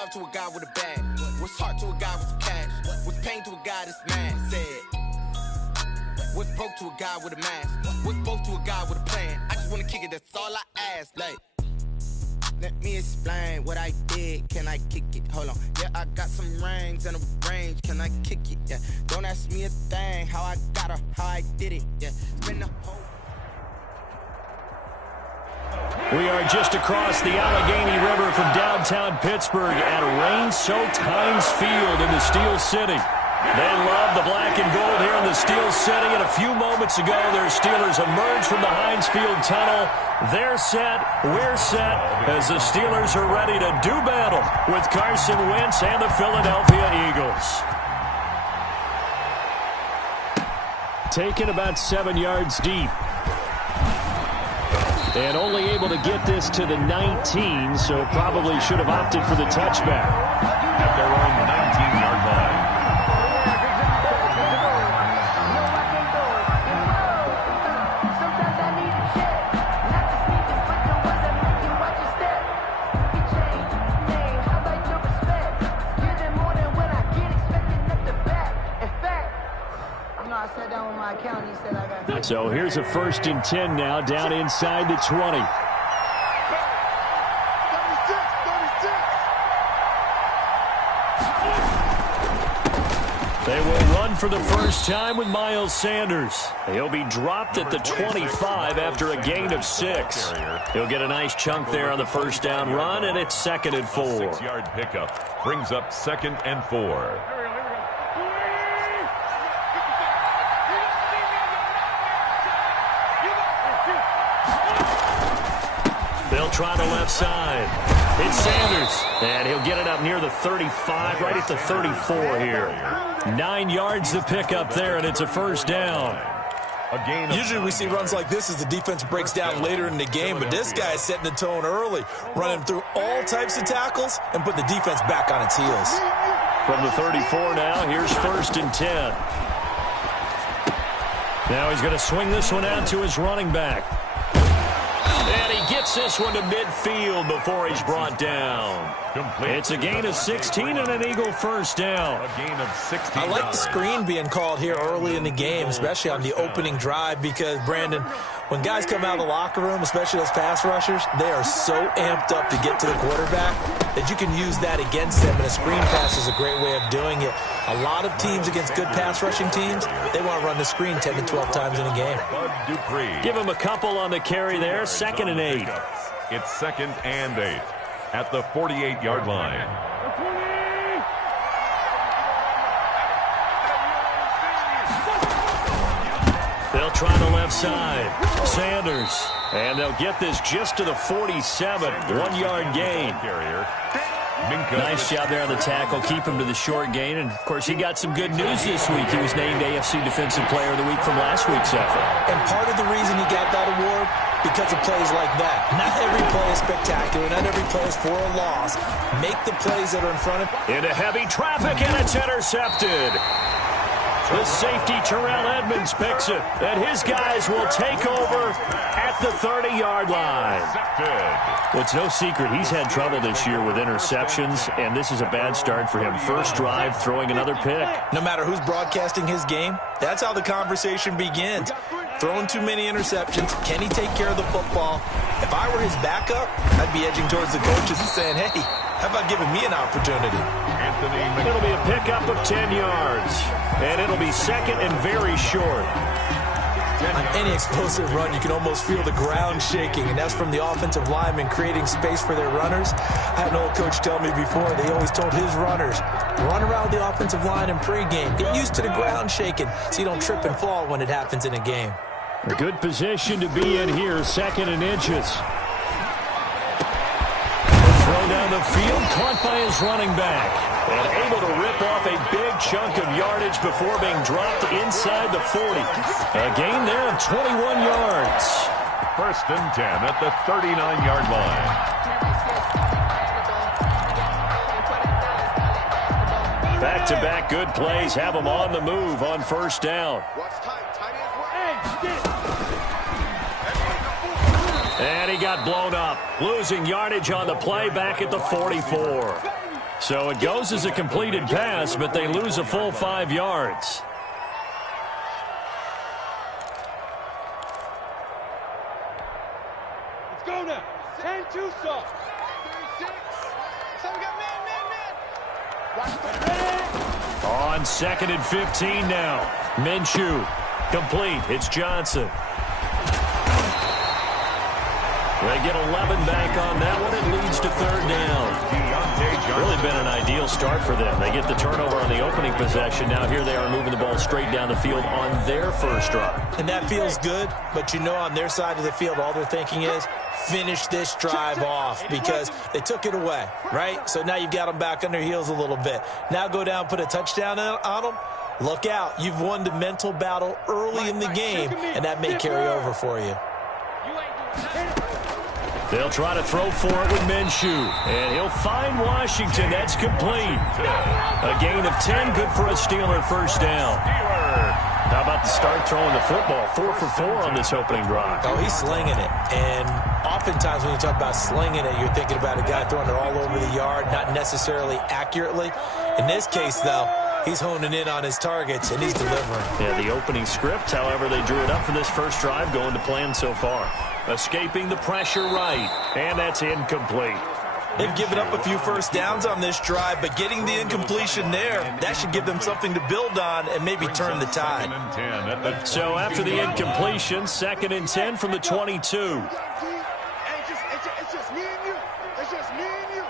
love to a guy with a bag? What's heart to a guy with some cash? What's pain to a guy that's mad? Said, what's broke to a guy with a mask? What's both to a guy with a plan? I just wanna kick it, that's all I ask. Like, let me explain what I did. Can I kick it? Hold on. Yeah, I got some rings and a range. Can I kick it? Yeah. Don't ask me a thing. How I got her, how I did it. Yeah. Spin the whole. We are just across the Allegheny River from downtown Pittsburgh at rain-soaked Heinz Field in the Steel City. They love the black and gold here in the Steel City, and a few moments ago, their Steelers emerged from the Heinz Field tunnel. They're set, we're set, as the Steelers are ready to do battle with Carson Wentz and the Philadelphia Eagles. Taken about 7 yards deep. And only able to get this to the 19, so probably should have opted for the touchback. At their own 19-yard line. So here's a 1st and 10 now, down inside the 20. They will run for the first time with Miles Sanders. He'll be dropped at the 25 after a gain of 6. He'll get a nice chunk there on the first down run, and it's 2nd and 4. 6-yard pickup brings up 2nd and 4. They'll try the left side. It's Sanders, and he'll get it up near the 35, right at the 34 here. 9 yards to pick up there, and it's a first down. Usually we see runs like this as the defense breaks down later in the game, but this guy is setting the tone early, running through all types of tackles and put the defense back on its heels. From the 34 now, here's 1st and 10. Now he's going to swing this one out to his running back. And he gets this one to midfield before he's brought down. It's a gain of 16 and an Eagle first down. A gain of 16. I like the screen being called here early in the game, especially on the opening drive, because, Brandon, when guys come out of the locker room, especially those pass rushers, they are so amped up to get to the quarterback that you can use that against them, and a screen pass is a great way of doing it. A lot of teams against good pass rushing teams, they want to run the screen 10 to 12 times in a game. Give him a couple on the carry there, 2nd and 8. It's 2nd and 8 at the 48-yard line. They'll try the left side. Sanders. And they'll get this just to the 47. 1-yard gain. Nice job there on the tackle. Keep him to the short gain. And, of course, he got some good news this week. He was named AFC Defensive Player of the Week from last week's effort. And part of the reason he got that award, because of plays like that. Not every play is spectacular. Not every play is for a loss. Make the plays that are in front of you. Into heavy traffic, and it's intercepted. The safety, Terrell Edmonds, picks it. And his guys will take over at the 30-yard line. Well, it's no secret he's had trouble this year with interceptions, and this is a bad start for him. First drive, throwing another pick. No matter who's broadcasting his game, that's how the conversation begins. Throwing too many interceptions. Can he take care of the football? If I were his backup, I'd be edging towards the coaches and saying, hey, how about giving me an opportunity? It'll be a pickup of 10 yards. And it'll be 2nd and very short. On any explosive run, you can almost feel the ground shaking, and that's from the offensive linemen creating space for their runners. I had an old coach tell me before, they always told his runners, run around the offensive line in pregame. Get used to the ground shaking so you don't trip and fall when it happens in a game. A good position to be in here, 2nd and inches. Throw down the field, caught by his running back. And able to rip off a big chunk of yardage before being dropped inside the 40. A gain there of 21 yards. 1st and 10 at the 39-yard line. Back-to-back good plays have them on the move on first down. And he got blown up, losing yardage on the play back at the 44. So it goes as a completed pass, but they lose a full 5 yards. Let's go now. 10-2 soft. 36. So we got man. On 2nd and 15 now. Minshew. Complete. It's Johnson. They get 11 back on that one. It leads to 3rd down. Really been an ideal start for them. They get the turnover on the opening possession. Now here they are moving the ball straight down the field on their first drive. And that feels good, but you know on their side of the field, all they're thinking is finish this drive off because they took it away, right? So now you've got them back on their heels a little bit. Now go down, put a touchdown on them. Look out. You've won the mental battle early in the game, and that may carry over for you. They'll try to throw for it with Minshew, and he'll find Washington. That's complete. A gain of 10, good for a Steeler first down. How about the start throwing the football? 4 for 4 on this opening drive. Oh, he's slinging it. And oftentimes when you talk about slinging it, you're thinking about a guy throwing it all over the yard, not necessarily accurately. In this case, though, he's honing in on his targets, and he's delivering. Yeah, the opening script, however, they drew it up for this first drive, going to plan so far. Escaping the pressure right, and that's incomplete. They've given up a few first downs on this drive, but getting the incompletion there, that should give them something to build on and maybe turn the tide. So after the incompletion, 2nd and 10 from the 22. It's just me and you. It's just me and you.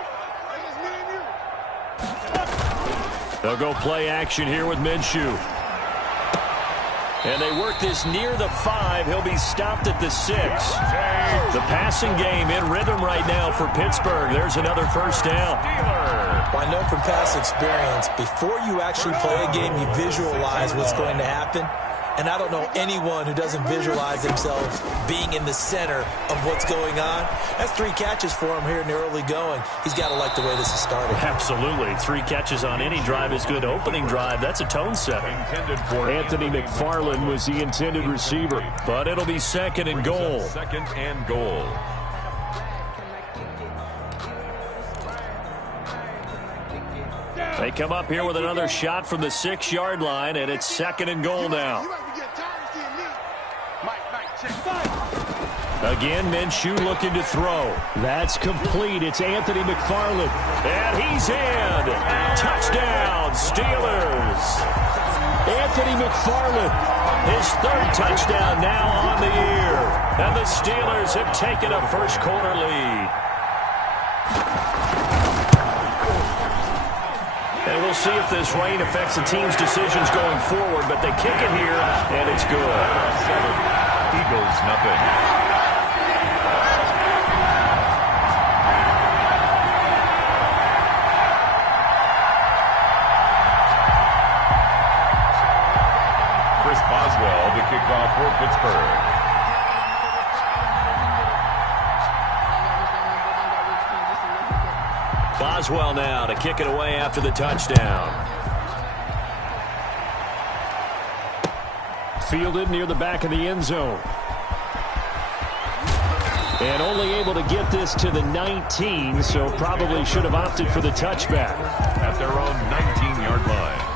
It's just me and you. They'll go play action here with Minshew. And they work this near the 5. He'll be stopped at the 6. The passing game in rhythm right now for Pittsburgh. There's another first down. Well, I know from past experience, before you actually play a game, you visualize what's going to happen. And I don't know anyone who doesn't visualize themselves being in the center of what's going on. That's 3 catches for him here in the early going. He's got to like the way this is starting. Absolutely. 3 catches on any drive is good. Opening drive, that's a tone setter. Anthony McFarland was the intended receiver, but it'll be 2nd and goal. 2nd and goal. They come up here with another shot from the 6-yard line, and it's 2nd and goal now. Again, Minshew looking to throw. That's complete. It's Anthony McFarland. And he's in. Touchdown, Steelers. Anthony McFarland, his 3rd touchdown now on the year. And the Steelers have taken a first-quarter lead. And we'll see if this rain affects the team's decisions going forward, but they kick it here, and it's good. 7. Eagles, nothing. Chris Boswell, the kickoff for Pittsburgh. Boswell now to kick it away after the touchdown. Fielded near the back of the end zone. And only able to get this to the 19, so probably should have opted for the touchback. At their own 19-yard line.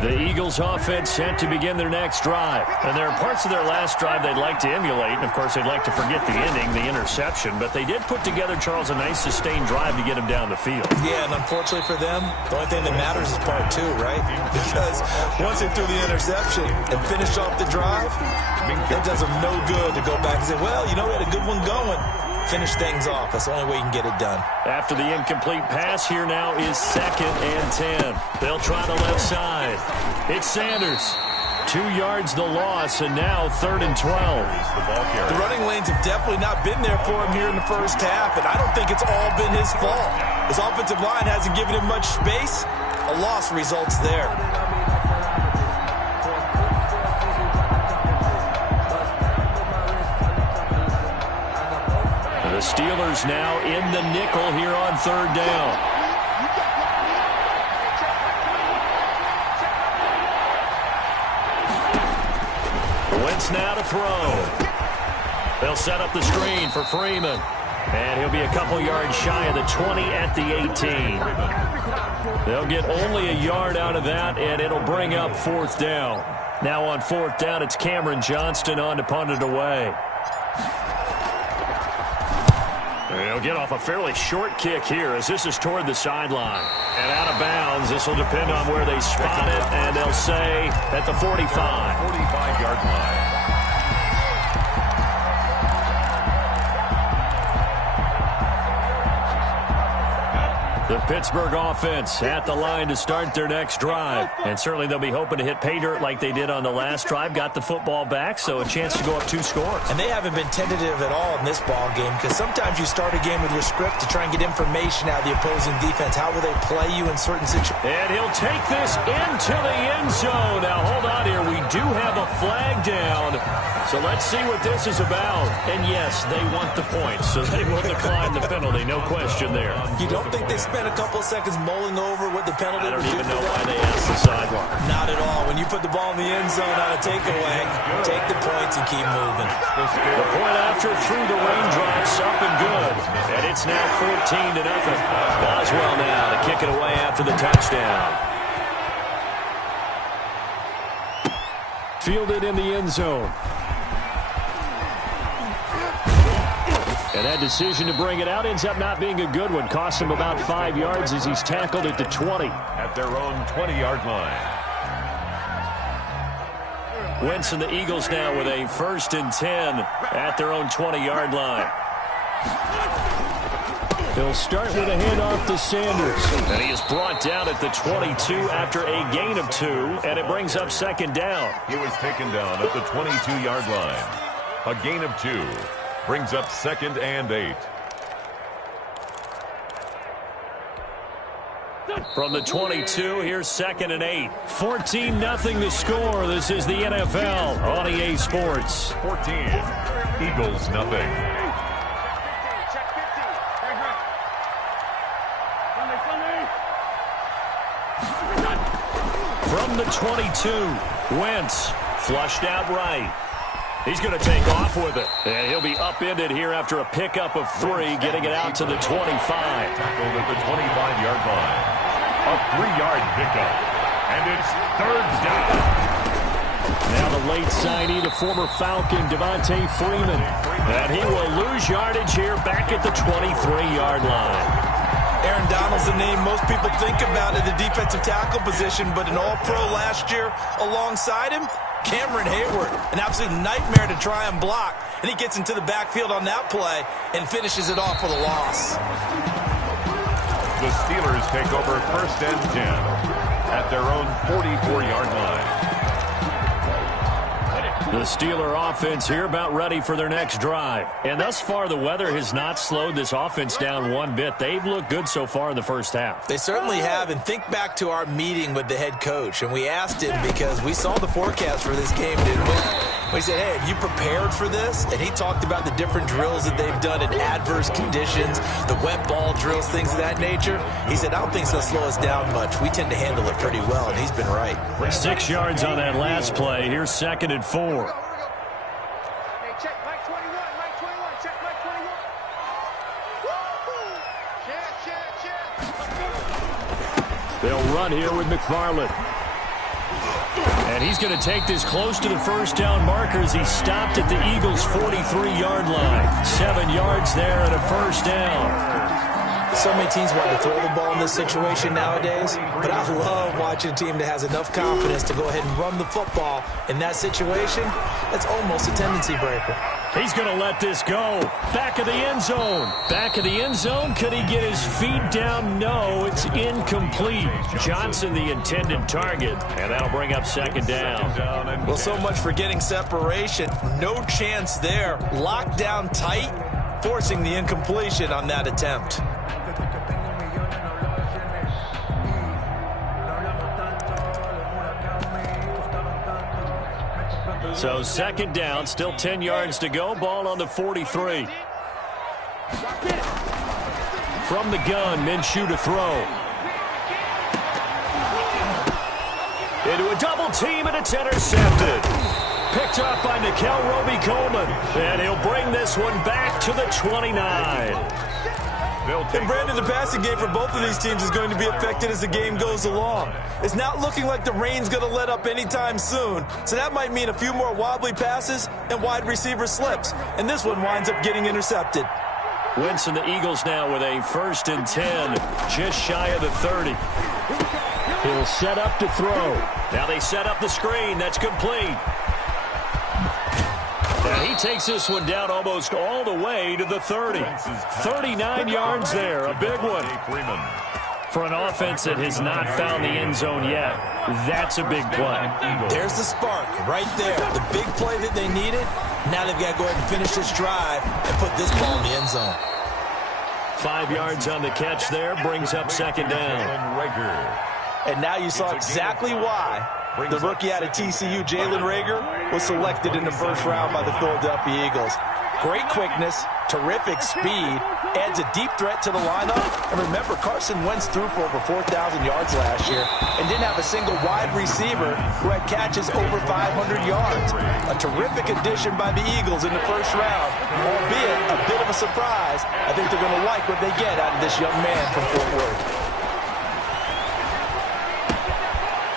The Eagles offense set to begin their next drive. And there are parts of their last drive they'd like to emulate. And, of course, they'd like to forget the ending, the interception. But they did put together, Charles, a nice sustained drive to get him down the field. Yeah, and unfortunately for them, the only thing that matters is part 2, right? Because once they threw the interception and finished off the drive, it does them no good to go back and say, well, you know, we had a good one going. Finish things off. That's the only way you can get it done. After the incomplete pass, here now is 2nd and 10. They'll try the left side. It's Sanders. 2 yards the loss, and now 3rd and 12. The running lanes have definitely not been there for him here in the first half, and I don't think it's all been his fault. His offensive line hasn't given him much space. A loss results there. The Steelers now in the nickel here on 3rd down. Wentz now to throw. They'll set up the screen for Freeman. And he'll be a couple yards shy of the 20 at the 18. They'll get only a yard out of that, and it'll bring up 4th down. Now on 4th down, it's Cameron Johnston on to punt it away. He'll get off a fairly short kick here as this is toward the sideline. And out of bounds, this will depend on where they spot it, and they'll say at the 45. 45-yard line. The Pittsburgh offense at the line to start their next drive. And certainly they'll be hoping to hit pay dirt like they did on the last drive. Got the football back, so a chance to go up 2 scores. And they haven't been tentative at all in this ball game because sometimes you start a game with your script to try and get information out of the opposing defense. How will they play you in certain situations? And he'll take this into the end zone. Now, hold on here. We do have a flag down. So let's see what this is about. And, yes, they want the points, so they will decline the penalty. No question there. You don't think they spent a couple of seconds mulling over what the penalty I would don't do even for know them? why they asked the sideline. Not at all. When you put the ball in the end zone on a takeaway, take the points and keep moving. The point after through the raindrops, up and good. And it's now 14-0. Boswell now to kick it away after the touchdown. Fielded in the end zone. And that decision to bring it out ends up not being a good one. Cost him about 5 yards as he's tackled at the 20. At their own 20-yard line. Wentz and the Eagles now with a 1st and 10 at their own 20-yard line. He'll start with a handoff to Sanders. And he is brought down at the 22 after a gain of 2, and it brings up 2nd down. He was taken down at the 22-yard line. A gain of 2 brings up 2nd and 8. From the 22, here's 2nd and 8. 14-0 the score. This is the NFL on EA Sports. 14. Eagles nothing. From the 22, Wentz flushed out right. He's going to take off with it. And he'll be upended here after a pickup of 3, getting it out to the 25. Tackled at the 25-yard line. A 3-yard pickup. And it's 3rd down. Now the late signee, the former Falcon, Devontae Freeman. And he will lose yardage here back at the 23-yard line. Aaron Donald's the name most people think about at the defensive tackle position, but an all-pro last year alongside him, Cameron Hayward, an absolute nightmare to try and block. And he gets into the backfield on that play and finishes it off with a loss. The Steelers take over 1st and 10 at their own 44-yard line. The Steeler offense here about ready for their next drive. And thus far, the weather has not slowed this offense down one bit. They've looked good so far in the first half. They certainly have. And think back to our meeting with the head coach. And we asked him because we saw the forecast for this game, didn't we? We said, hey, have you prepared for this? And he talked about the different drills that they've done in adverse conditions, the wet ball drills, things of that nature. He said, I don't think it's going to slow us down much. We tend to handle it pretty well, and he's been right. 6 yards on that last play. Here's 2nd and 4. Hey, check Mike 21, Mike 21, check Mike 21. Woo! Check. They'll run here with McFarland. And he's going to take this close to the 1st down marker as he stopped at the Eagles' 43-yard line. 7 yards there and a 1st down. So many teams want to throw the ball in this situation nowadays, but I love watching a team that has enough confidence to go ahead and run the football in that situation. That's almost a tendency breaker. He's going to let this go. Back of the end zone. Back of the end zone. Could he get his feet down? No, it's incomplete. Johnson, the intended target, and that'll bring up 2nd down. Well, so much for getting separation. No chance there. Locked down tight, forcing the incompletion on that attempt. So 2nd down, still 10 yards to go. Ball on the 43. From the gun, Minshew to throw. Into a double team, and it's intercepted. Picked up by Nickel Roby-Coleman. And he'll bring this one back to the 29. And Brandon, the passing game for both of these teams is going to be affected as the game goes along. It's not looking like the rain's going to let up anytime soon, so that might mean a few more wobbly passes and wide receiver slips, and this one winds up getting intercepted. Wentz and the Eagles now with a 1st and 10, just shy of the 30. He'll set up to throw. Now they set up the screen. That's complete. And he takes this one down almost all the way to the 30. 39 yards there, a big one. For an offense that has not found the end zone yet, that's a big play. There's the spark right there. The big play that they needed. Now they've got to go ahead and finish this drive and put this ball in the end zone. 5 yards on the catch there, brings up 2nd down. And now you saw exactly why the rookie out of TCU, Jalen Reagor, was selected in the 1st round by the Philadelphia Eagles. Great quickness, terrific speed, adds a deep threat to the lineup. And remember, Carson Wentz threw for over 4,000 yards last year and didn't have a single wide receiver who had catches over 500 yards. A terrific addition by the Eagles in the 1st round, albeit a bit of a surprise. I think they're going to like what they get out of this young man from Fort Worth.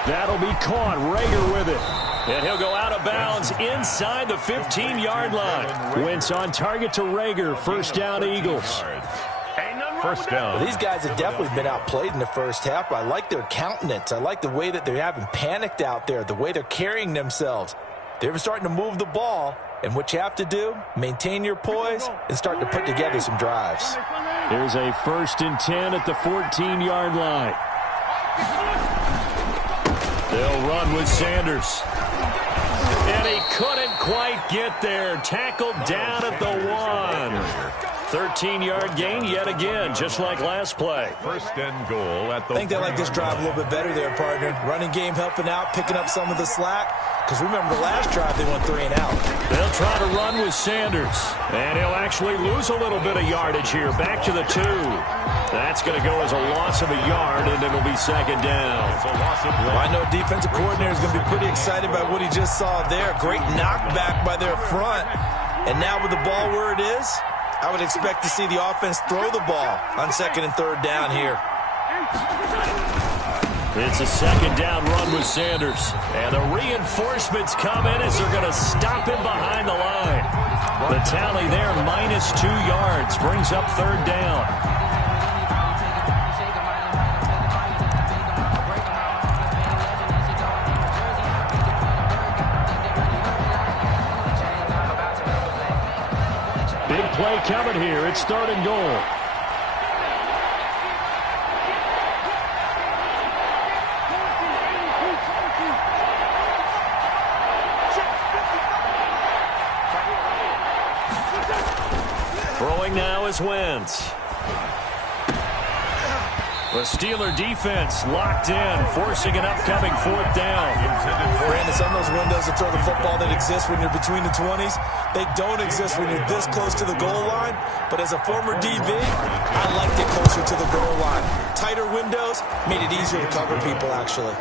That'll be caught. Reagor with it. And he'll go out of bounds inside the 15-yard line. Wentz on target to Reagor. 1st down, Eagles. 1st down. Well, these guys have definitely been outplayed in the 1st half. I like their countenance. I like the way that they haven't panicked out there, the way they're carrying themselves. They're starting to move the ball. And what you have to do, maintain your poise and start to put together some drives. Here's a 1st and 10 at the 14-yard line. They'll run with Sanders. And he couldn't quite get there. Tackled down at the 1. 13-yard gain yet again, just like last play. 1st and goal at the I think they like this drive a little bit better there, partner. Running game helping out, picking up some of the slack. Because remember, the last drive they went 3 and out. They'll try to run with Sanders. And he'll actually lose a little bit of yardage here. Back to the 2. That's going to go as a loss of a yard, and it'll be 2nd down. Well, I know defensive coordinator is going to be pretty excited by what he just saw there. Great knockback by their front. And now with the ball where it is, I would expect to see the offense throw the ball on 2nd and 3rd down here. It's a 2nd down run with Sanders. And the reinforcements come in as they're going to stop him behind the line. The tally there, -2 yards, brings up 3rd down. Big play coming here. It's 3rd and goal. Throwing now is Wentz. The Steeler defense locked in, forcing an upcoming 4th down. Brandon, some of those windows to throw the football that exist when you're between the 20s, they don't exist when you're this close to the goal line. But as a former DB, I liked it closer to the goal line. Tighter windows made it easier to cover people, actually.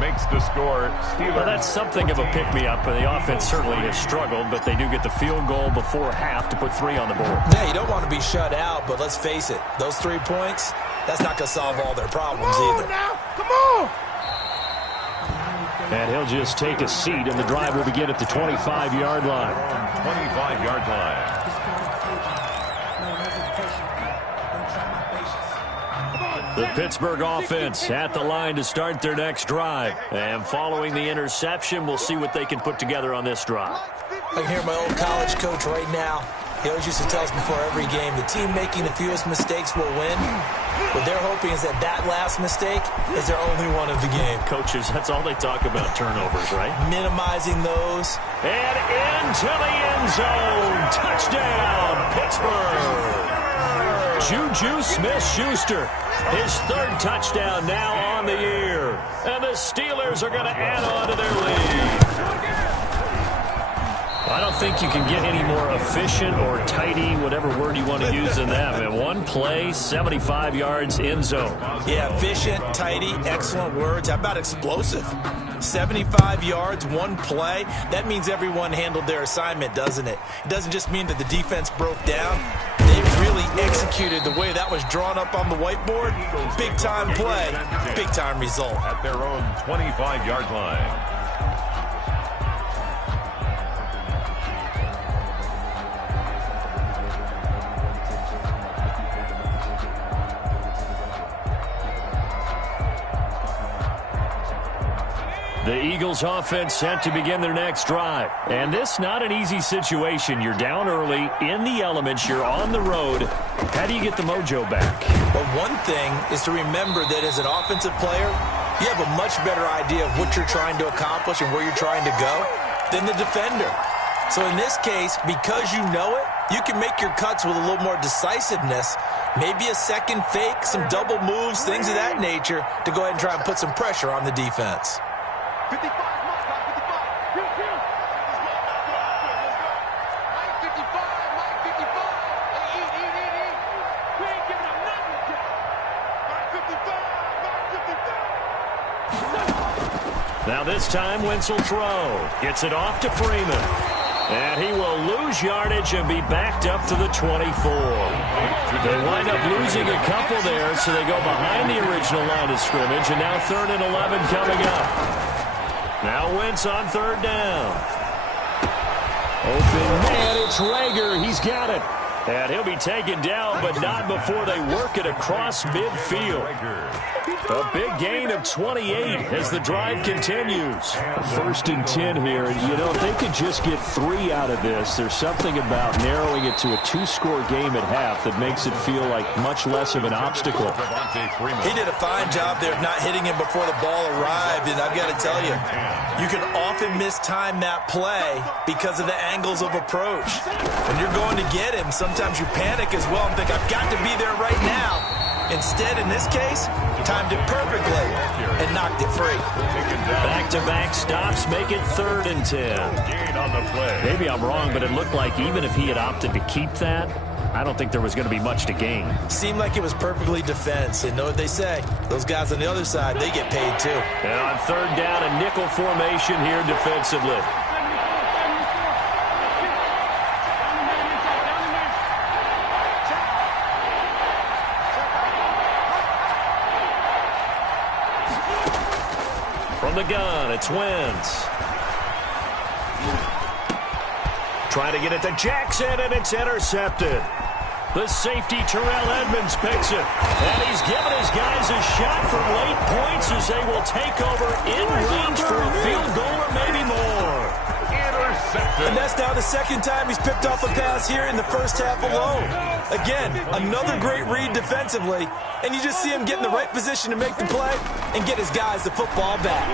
Makes the score Steelers. Well, that's something of a pick-me-up. The offense certainly has struggled, but they do get the field goal before half to put 3 on the board. Yeah, you don't want to be shut out, but let's face it, those 3 points, that's not going to solve all their problems either. Come on! And he'll just take a seat, and the drive will begin at the 25-yard line. 25-yard line. The Pittsburgh offense at the line to start their next drive. And following the interception, we'll see what they can put together on this drive. I can hear my old college coach right now. He always used to tell us before every game, the team making the fewest mistakes will win. What they're hoping is that last mistake is their only one of the game. Coaches, that's all they talk about, turnovers, right? Minimizing those. And into the end zone. Touchdown, Pittsburgh. Juju Smith-Schuster, his 3rd touchdown now on the year. And the Steelers are going to add on to their lead. I don't think you can get any more efficient or tidy, whatever word you want to use in that. Man, one play, 75 yards, end zone. Yeah, efficient, tidy, excellent words. How about explosive? 75 yards, one play. That means everyone handled their assignment, doesn't it? It doesn't just mean that the defense broke down. They really executed the way that was drawn up on the whiteboard. Big-time play, big-time result. At their own 25-yard line. The Eagles offense set to begin their next drive. And this not an easy situation. You're down early, in the elements, you're on the road. How do you get the mojo back? Well, one thing is to remember that as an offensive player, you have a much better idea of what you're trying to accomplish and where you're trying to go than the defender. So in this case, because you know it, you can make your cuts with a little more decisiveness, maybe a second fake, some double moves, things of that nature, to go ahead and try and put some pressure on the defense. 55, Mike, 55. Here. Mike 55, Mike 55. Hey, eat. We ain't giving him nothing to get. Mike 55, Mike 55. Now this time, Wentz will throw. Gets it off to Freeman. And he will lose yardage and be backed up to the 24. They wind up losing a couple there, so they go behind the original line of scrimmage, and now 3rd and 11 coming up. Now Wentz on 3rd down. Open man, it's Rager. He's got it. And he'll be taken down, but not before they work it across midfield. A big gain of 28 as the drive continues. 1st and 10 here. And, you know, if they could just get 3 out of this, there's something about narrowing it to a 2-score game at half that makes it feel like much less of an obstacle. He did a fine job there of not hitting him before the ball arrived. And I've got to tell you, you can often mistime that play because of the angles of approach. When you're going to get him, sometimes you panic as well and think, I've got to be there right now. Instead, in this case, timed it perfectly and knocked it free. Back-to-back stops make it 3rd and 10. Maybe I'm wrong, but it looked like even if he had opted to keep that, I don't think there was going to be much to gain. Seemed like it was perfectly defense. And know what they say? Those guys on the other side, they get paid too. And on 3rd down, a nickel formation here defensively. From the gun, it's Wentz. Trying to get it to Jackson, and it's intercepted. The safety, Terrell Edmonds, picks it. And he's given his guys a shot from late points as they will take over in range for a field goal or maybe more. Intercepted. And that's now the 2nd time he's picked off a pass here in the first half alone. Again, another great read defensively, and you just see him get in the right position to make the play and get his guys the football back.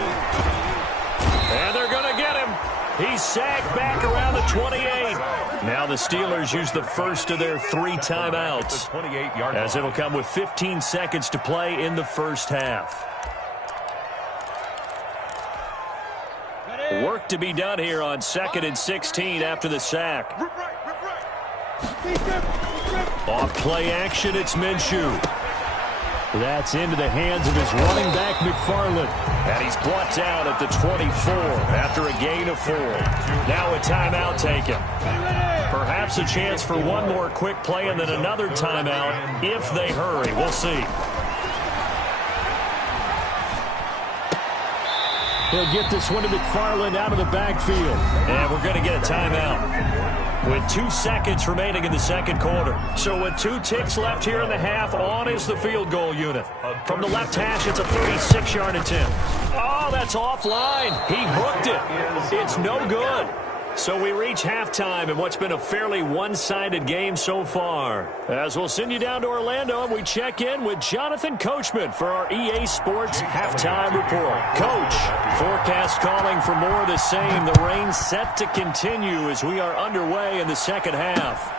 And they're going to get him. He's sacked back around the 28. Now the Steelers use the first of their 3 timeouts, as it'll come with 15 seconds to play in the first half. Work to be done here on 2nd and 16 after the sack. Off play action, it's Minshew. That's into the hands of his running back, McFarland. And he's brought down at the 24 after a gain of 4. Now a timeout taken. Perhaps a chance for one more quick play and then another timeout if they hurry. We'll see. He'll get this one to McFarland out of the backfield. And we're going to get a timeout with 2 seconds remaining in the 2nd quarter. So with 2 ticks left here in the half, on is the field goal unit. From the left hash, it's a 36-yard attempt. Oh, that's offline. He hooked it. It's no good. So we reach halftime in what's been a fairly one-sided game so far. As we'll send you down to Orlando, and we check in with Jonathan Coachman for our EA Sports Halftime Report. Coach, forecast calling for more of the same. The rain set to continue as we are underway in the 2nd half.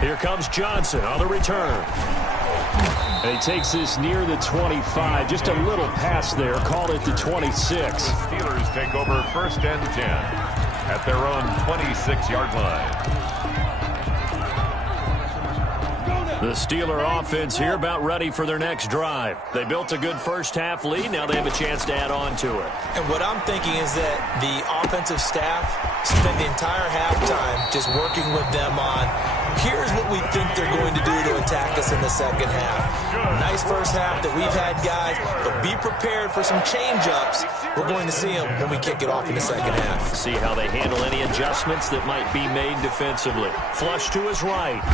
Here comes Johnson on the return. And he takes this near the 25. Just a little pass there. Call it the 26. Steelers take over 1st and 10. at their own 26-yard line. The Steeler offense here about ready for their next drive. They built a good first-half lead. Now they have a chance to add on to it. And what I'm thinking is that the offensive staff spent the entire halftime just working with them on, here's what we think they're going to do to attack us in the second half. Nice first half that we've had, guys, but be prepared for some change-ups. We're going to see them when we kick it off in the second half. See how they handle any adjustments that might be made defensively. Flush to his right.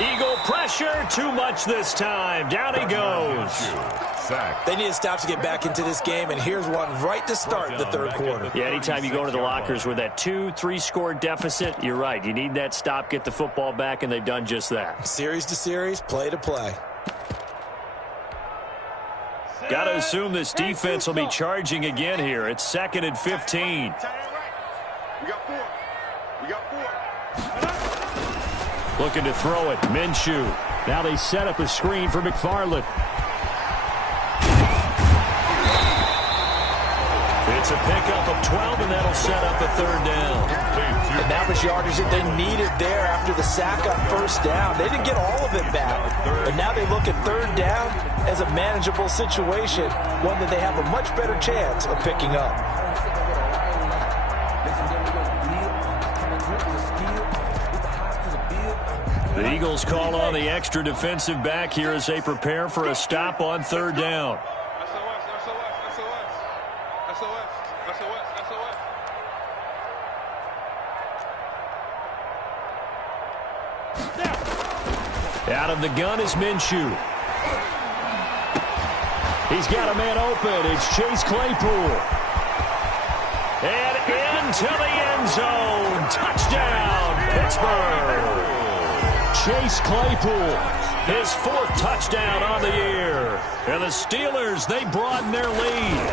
Eagle pressure, too much this time. Down he goes. They need to stop to get back into this game, and here's one right to start the third quarter. Yeah, anytime you go to the lockers with that 2-3 score deficit, you're right. You need that stop, get the football back, and they've done just that. Series to series, play to play. Got to assume this defense will be charging again here. It's 2nd and 15. We got four. Looking to throw it. Minshew. Now they set up a screen for McFarland. It's a pickup of 12, and that'll set up a third down. And that was yardage that they needed there after the sack on first down. They didn't get all of it back, but now they look at third down as a manageable situation, one that they have a much better chance of picking up. The Eagles call on the extra defensive back here as they prepare for a stop on third down. Out of the gun is Minshew. He's got a man open. It's Chase Claypool. And into the end zone. Touchdown, Pittsburgh. Chase Claypool, his 4th touchdown on the year. And the Steelers, they broaden their lead.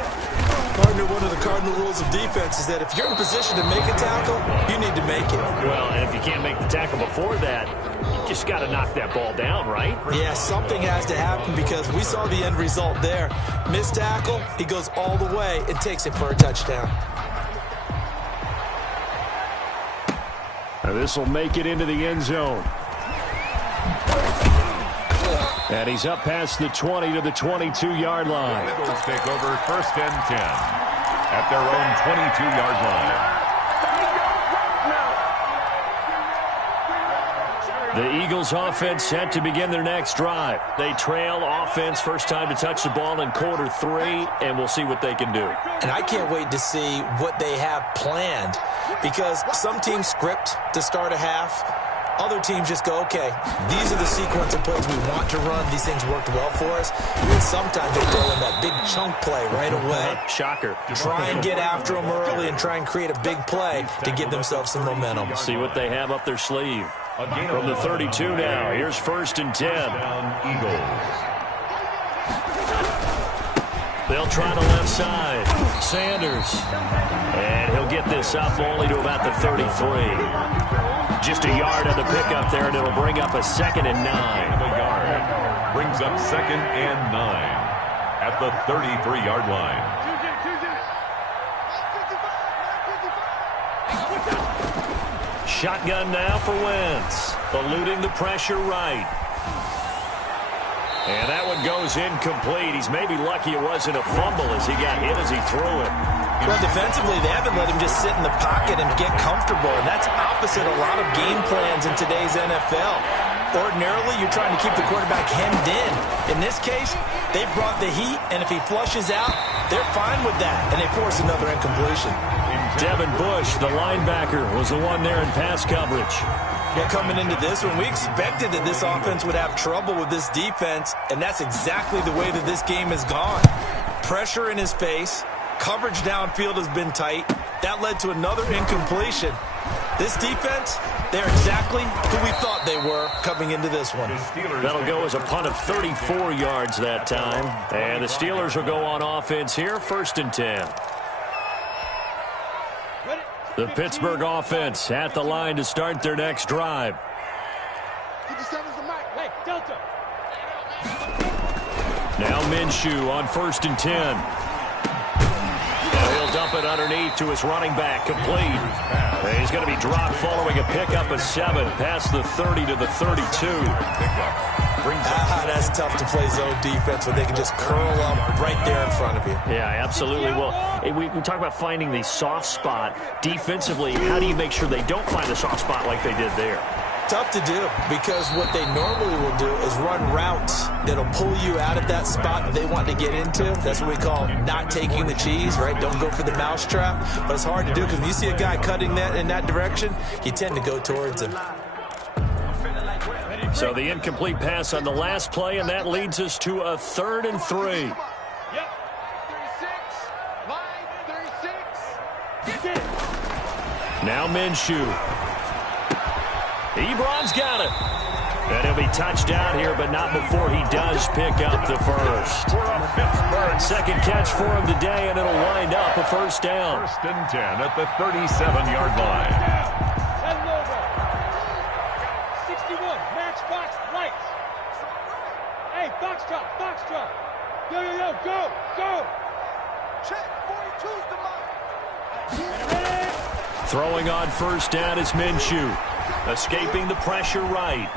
Partner, one of the cardinal rules of defense is that if you're in position to make a tackle, you need to make it. Well, and if you can't make the tackle before that, you just got to knock that ball down, right? Yeah, something has to happen because we saw the end result there. Missed tackle, he goes all the way and takes it for a touchdown. Now this will make it into the end zone. And he's up past the 20 to the 22-yard line. Eagles take over 1st and 10 at their own 22-yard line. The Eagles offense set to begin their next drive. They trail offense, first time to touch the ball in quarter 3, and we'll see what they can do. And I can't wait to see what they have planned because some teams script to start a half. Other teams just go, okay, these are the sequence of plays we want to run. These things worked well for us. And sometimes they throw in that big chunk play right away. Shocker. Try and get after them early and try and create a big play to give themselves some momentum. See what they have up their sleeve. From the 32 now, here's 1st and 10. Eagles. They'll try the left side. Sanders. And he'll get this up only to about the 33. Just a yard on the pickup there, and it'll bring up a 2nd and 9. A yard. Brings up 2nd and 9 at the 33-yard line. Shotgun now for Wentz. Eluding the pressure right. And that one goes incomplete. He's maybe lucky it wasn't a fumble as he got hit as he threw it. Well, defensively, they haven't let him just sit in the pocket and get comfortable, and that's opposite a lot of game plans in today's NFL. Ordinarily, you're trying to keep the quarterback hemmed in. In this case, they brought the heat, and if he flushes out, they're fine with that, and they force another incompletion. Devin Bush, the linebacker, was the one there in pass coverage. Well, coming into this one, we expected that this offense would have trouble with this defense, and that's exactly the way that this game has gone. Pressure in his face. Coverage downfield has been tight. That led to another incompletion. This defense, they're exactly who we thought they were coming into this one. That'll go as a punt of 34 yards that time. And the Steelers will go on offense here, 1st and 10. The Pittsburgh offense at the line to start their next drive. Now Minshew on 1st and 10. He'll dump it underneath to his running back, complete. He's going to be dropped following a pickup of 7 past the 30 to the 32. That's tough to play zone defense when they can just curl up right there in front of you. Yeah, absolutely. Well, we talk about finding the soft spot. Defensively, how do you make sure they don't find the soft spot like they did there? Tough to do, because what they normally will do is run routes that'll pull you out of that spot that they want to get into. That's what we call not taking the cheese, right? Don't go for the mousetrap. But it's hard to do because when you see a guy cutting that in that direction, you tend to go towards him. So the incomplete pass on the last play, and that leads us to a 3rd and 3. Yep. 36. Line 36. Now Minshew. Ebron's got it. And he'll be touched down here, but not before he does pick up the first. Second catch for him today, and it'll wind up a first down. 1st and 10 at the 37-yard line. 61, match box, lights. Hey, foxtrot, foxtrot. Yo, yo, yo, go, go. Check, 42's the mark. Throwing on first down is Minshew. Escaping the pressure right.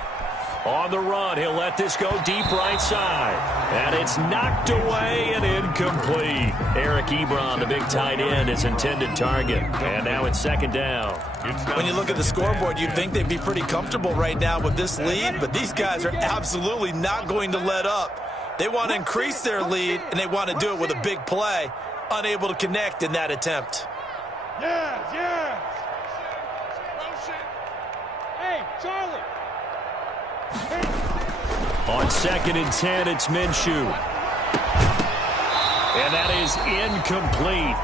On the run, he'll let this go deep right side. And it's knocked away and incomplete. Eric Ebron, the big tight end, his intended target. And now it's 2nd down. When you look at the scoreboard, you'd think they'd be pretty comfortable right now with this lead, but these guys are absolutely not going to let up. They want to increase their lead, and they want to do it with a big play. Unable to connect in that attempt. Yes, yes. Hey, Charlie. On 2nd and 10, it's Minshew. And that is incomplete.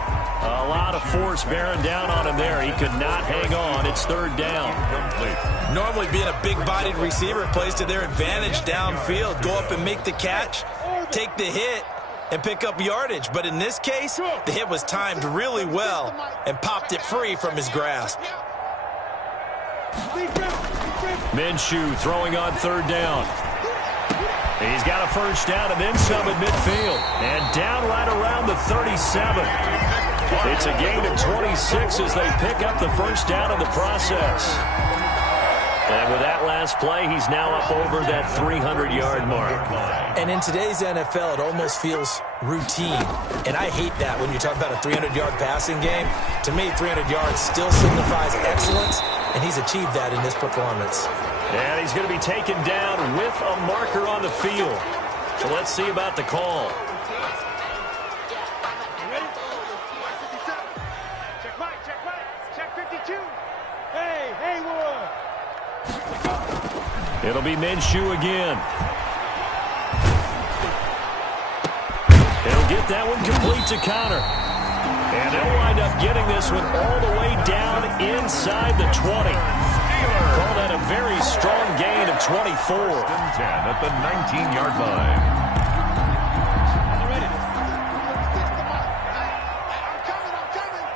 A lot of force bearing down on him there. He could not hang on. It's 3rd down. Normally being a big-bodied receiver plays to their advantage downfield. Go up and make the catch, take the hit, and pick up yardage. But in this case, the hit was timed really well and popped it free from his grasp. Minshew throwing on 3rd down. He's got a first down and then some at midfield. And down right around the 37. It's a gain of 26 as they pick up the first down in the process. And with that last play, he's now up over that 300-yard mark. And in today's NFL, it almost feels routine. And I hate that when you talk about a 300-yard passing game. To me, 300 yards still signifies excellence, and he's achieved that in this performance. And he's going to be taken down with a marker on the field. So let's see about the call. Ready? Check right, check right. Check 52. Hey, Haywood. It'll be Minshew again. He'll get that one complete to Connor. And they'll wind up getting this one all the way down inside the 20. Call that a very strong gain of 24. 1st and 10 at the 19-yard line. Ready? I'm coming.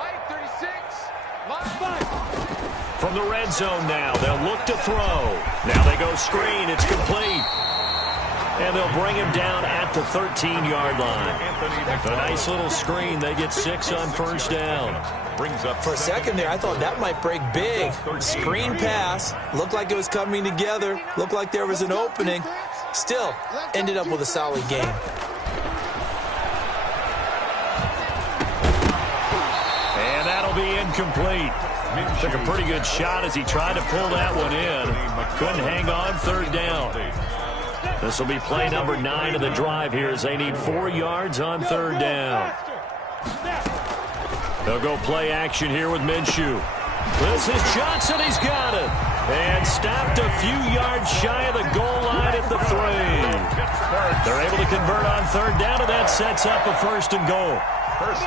Line 36. Line 5. From the red zone now, they'll look to throw. Now they go screen. It's complete. And they'll bring him down at the 13-yard line. A nice little screen. They get 6 on first down. Brings up For a second there, I thought that might break big. Screen pass. Looked like it was coming together. Looked like there was an opening. Still, ended up with a solid game. And that'll be incomplete. Took a pretty good shot as he tried to pull that one in. Couldn't hang on, 3rd down. This will be play number 9 of the drive here as they need 4 yards on 3rd down. They'll go play action here with Minshew. This is Johnson. He's got it. And stopped a few yards shy of the goal line at the 3. They're able to convert on 3rd down, and that sets up a 1st and goal.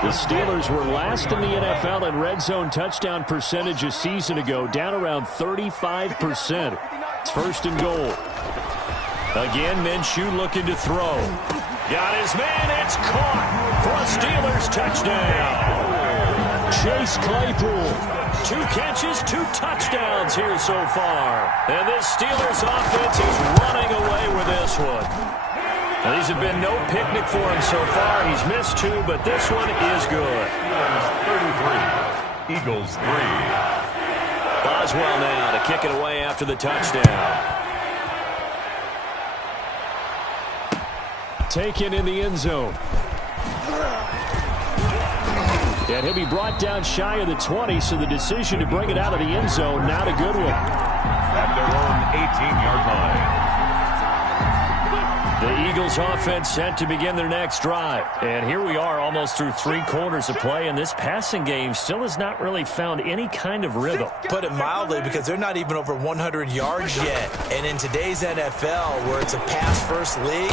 The Steelers were last in the NFL in red zone touchdown percentage a season ago, down around 35%. It's 1st and goal. Again, Minshew looking to throw. Got his man. It's caught for a Steelers touchdown. Chase Claypool. 2 catches, 2 touchdowns here so far. And this Steelers offense is running away with this one. Now, these have been no picnic for him so far. He's missed 2, but this one is good. 33, Eagles 3. Boswell now to kick it away after the touchdown. Taken in the end zone. And he'll be brought down shy of the 20, so the decision to bring it out of the end zone, now to Goodwin. At their own 18-yard line. The Eagles offense set to begin their next drive. And here we are almost through 3 quarters of play, and this passing game still has not really found any kind of rhythm. Put it mildly, because they're not even over 100 yards yet. And in today's NFL, where it's a pass-first league,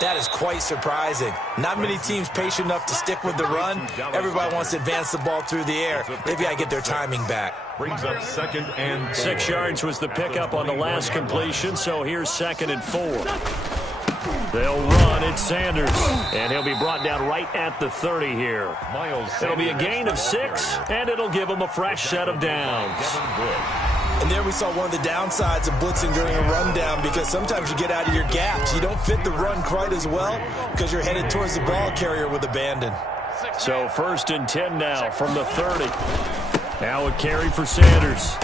that is quite surprising. Not many teams patient enough to stick with the run. Everybody wants to advance the ball through the air. They've got to get their timing back. Brings up 2nd and 4. 6 yards was the pickup on the last completion, so here's 2nd and 4. They'll run. It's Sanders, and he'll be brought down right at the 30 here. It'll be a gain of 6, and it'll give them a fresh set of downs. And there we saw one of the downsides of blitzing during a rundown, because sometimes you get out of your gaps. You don't fit the run quite as well because you're headed towards the ball carrier with abandon. So 1st and 10 now from the 30. Now a carry for Sanders.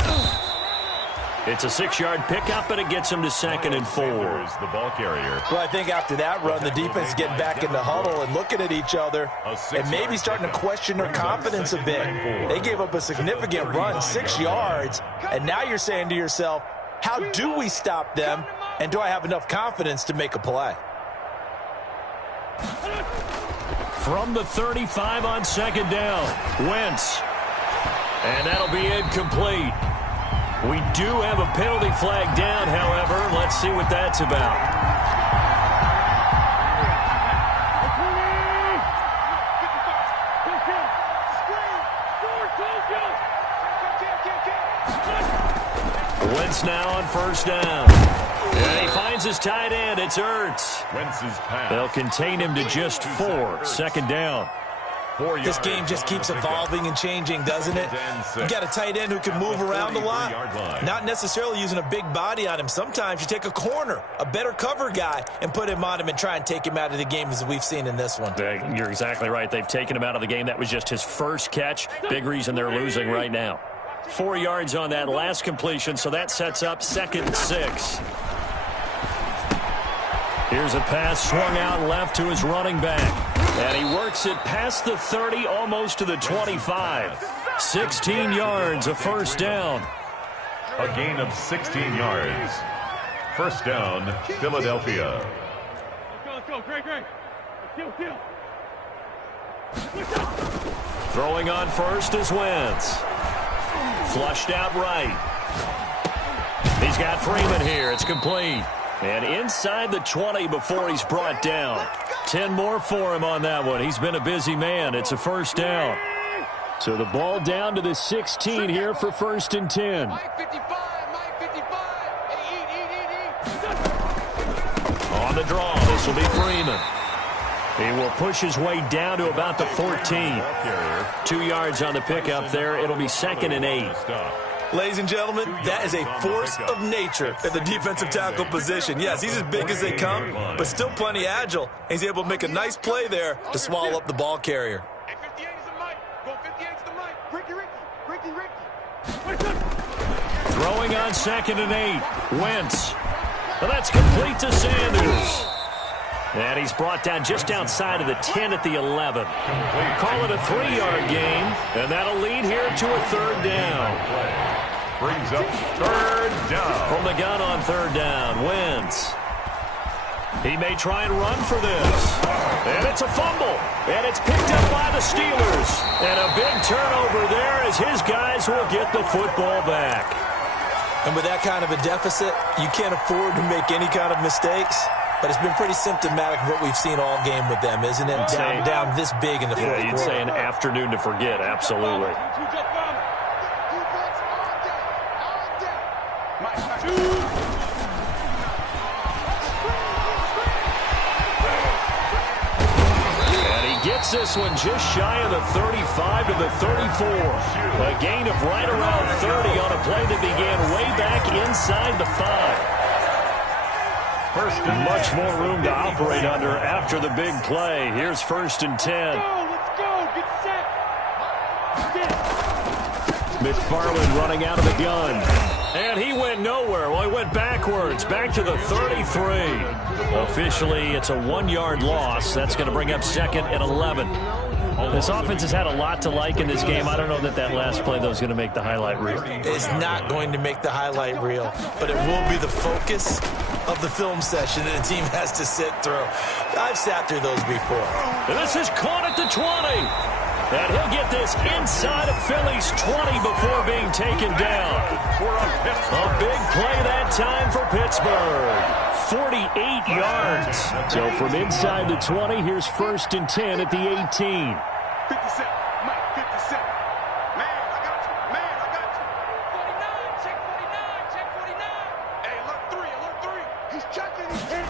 It's a 6-yard pickup, and it gets him to 2nd and 4. The ball carrier. Well, I think after that run, the defense is getting back in the huddle and looking at each other and maybe starting to question their confidence a bit. They gave up a significant run, 6 yards, and now you're saying to yourself, how do we stop them, and do I have enough confidence to make a play? From the 35 on 2nd down, Wentz. And that'll be incomplete. We do have a penalty flag down, however. Let's see what that's about. Wentz now on 1st down. And he finds his tight end. It's Ertz. Wentz's pass. They'll contain him to just 4. 2nd down. This game just keeps evolving and changing, doesn't it? You got a tight end who can move around a lot, not necessarily using a big body on him. Sometimes you take a corner, a better cover guy, and put him on him and try and take him out of the game, as we've seen in this one. You're exactly right. They've taken him out of the game. That was just his first catch. Big reason they're losing right now. 4 yards on that last completion, so that sets up 2nd and 6. Here's a pass swung out left to his running back. And he works it past the 30, almost to the 25. 16 yards, a 1st down. A gain of 16 yards. 1st down, Philadelphia. Let's go, Greg. Deal. Throwing on 1st is Wentz. Flushed out right. He's got Freeman here. It's complete. And inside the 20 before he's brought down. 10 more for him on that one. He's been a busy man. It's a 1st down. So the ball down to the 16 here for 1st and 10. Mike 55. On the draw, this will be Freeman. He will push his way down to about the 14. 2 yards on the pickup there. It'll be 2nd and 8. Ladies and gentlemen, that is a force of nature at the defensive tackle position. Yes, he's as big as they come, but still plenty agile. He's able to make a nice play there to swallow up the ball carrier. Hey, 58 is the Mike. Go 58 is the Mike. Ricky. Throwing on 2nd and 8. Wentz. Well, that's complete to Sanders. And he's brought down just outside of the 10 at the 11. Call it a 3-yard gain, and that'll lead here to a 3rd down. Brings up 3rd down. From the gun on 3rd down, Wentz. He may try and run for this. And it's a fumble. And it's picked up by the Steelers. And a big turnover there as his guys will get the football back. And with that kind of a deficit, you can't afford to make any kind of mistakes. But it's been pretty symptomatic of what we've seen all game with them, isn't it? Down this big in the fourth quarter. You'd say an afternoon to forget, absolutely. And he gets this one just shy of the 35 to the 34. A gain of right around 30 on a play that began way back inside the 5. First and Much more room to operate under after the big play. Here's 1st and 10. Let's go. Get set. McFarland running out of the gun. And he went nowhere. Well, he went backwards, back to the 33. Officially, it's a 1-yard loss. That's going to bring up 2nd and 11. This offense has had a lot to like in this game. I don't know that last play, though, is going to make the highlight reel. It's not going to make the highlight reel, but it will be the focus of the film session that the team has to sit through. I've sat through those before. And this is caught at the 20. And he'll get this inside of Philly's 20 before being taken down. A big play that time for Pittsburgh. 48 yards. So from inside the 20, here's 1st and 10 at the 18. 57. Mike, 57. Man, I got you. Man, I got you. 49. Check 49. Check 49. Hey, alert 3. He's checking. He's hit.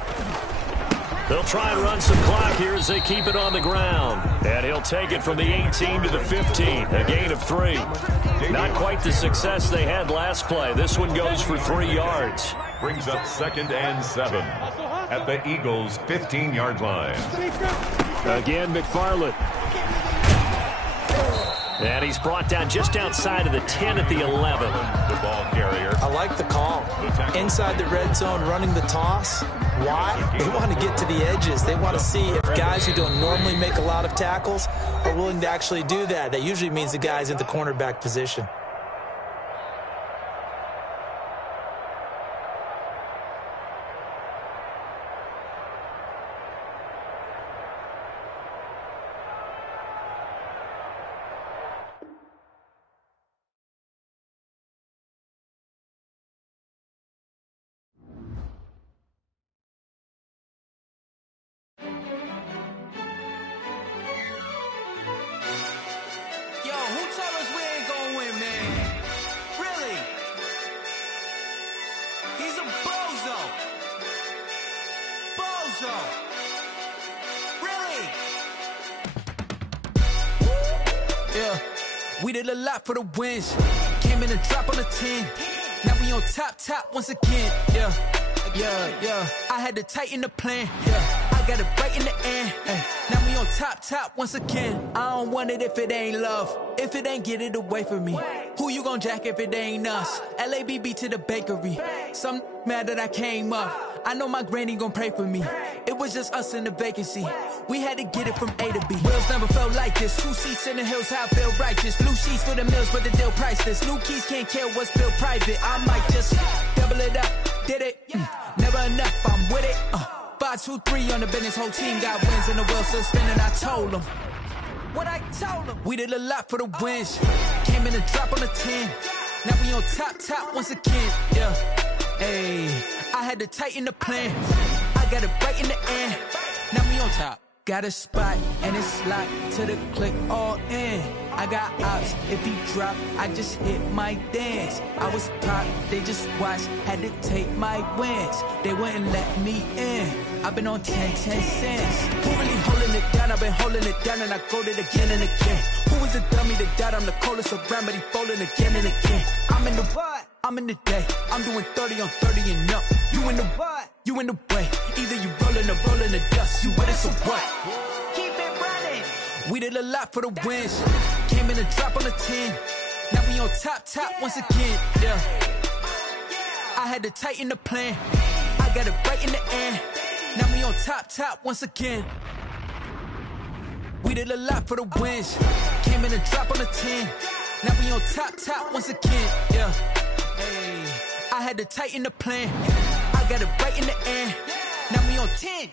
They'll try and run some clock here as they keep it on the ground. And he'll take it from the 18 to the 15. A gain of 3. Not quite the success they had last play. This one goes for 3 yards. brings up 2nd and 7 at the Eagles' 15-yard line. Again, McFarland. And he's brought down just outside of the 10 at the 11. The ball carrier. I like the call. Inside the red zone, running the toss. Why? They want to get to the edges. They want to see if guys who don't normally make a lot of tackles are willing to actually do that. That usually means the guy's in the cornerback position. We did a lot for the wins. Came in and drop on the 10. Now we on top once again. Yeah. I had to tighten the plan. Yeah. I got it right in the end. Now we on top once again. I don't want it if it ain't love. If it ain't, get it away from me. Who you gon' jack if it ain't us? LABB to the bakery. Some mad that I came up. I know my granny gon' pray for me. It was just us in the vacancy. We had to get it from A to B. Wheels never felt like this. 2 seats in the hills, how I feel righteous. Blue sheets for the mills, but the deal priceless. New keys can't kill what's built private. I might just double it up. Did it? Never enough, I'm with it. 5, 2, 3 on the business. Whole team got wins and the wheels still spinning. I told them. What I told them. We did a lot for the wins. Came in and drop on the 10. Now we on top once again. Yeah. Hey, I had to tighten the plan. I got it right in the end. Now we on top. Got a spot and it's locked to the click all in. I got ops, if he drop, I just hit my dance. I was top, they just watched, had to take my wins. They wouldn't let me in. I've been on 10 cents. Who really holding it down? I've been holding it down and I go it again and again. Who was the dummy that died? I'm the coldest around, but he folding again and again. I'm in the what? I'm in the day. I'm doing 30 on 30 and up. You in the what? You in the way. Either you rolling or rolling the dust. You with it, so what? Keep it running. We did a lot for the wins. Came in and drop on the 10. Now we on top once again. Yeah. I had to tighten the plan. I got it right in the end. Now we on top once again. We did a lot for the wins. Came in and drop on the 10. Now we on top once again. Yeah. Hey, I had to tighten the plan. I got it right in the end. Now we on 10.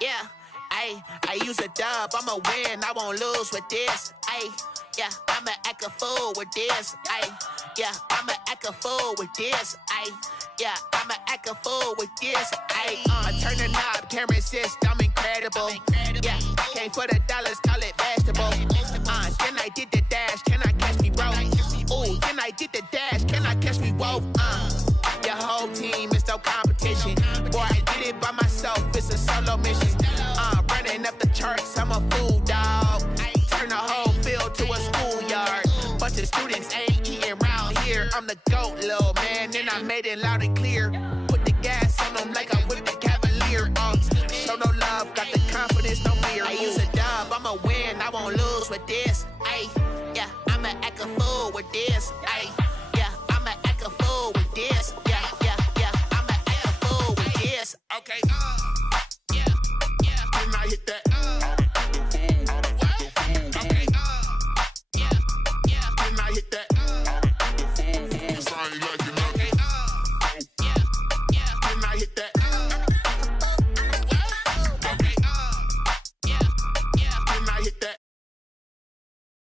Yeah, Ayy, I use a dub, I'ma win, I won't lose with this. Ayy, yeah, I'ma act a fool with this. Ayy, yeah, I'ma act a fool with this. Ayy, yeah, I'ma act a fool with this. Ayy, I turn the knob, can't resist, I'm incredible. Yeah, came for the dollars, call it vegetable. Then I did the dash, can I catch me, bro? Ooh, then I did the dash, can I catch me, whoa? Your whole team is no competition. Boy, I did it by myself, it's a solo mission. Running up the charts, I'm a fool, dog. Turn the whole field to a schoolyard. Bunch of students ain't eating round here. I'm the GOAT, little man, and I made it loud and clear.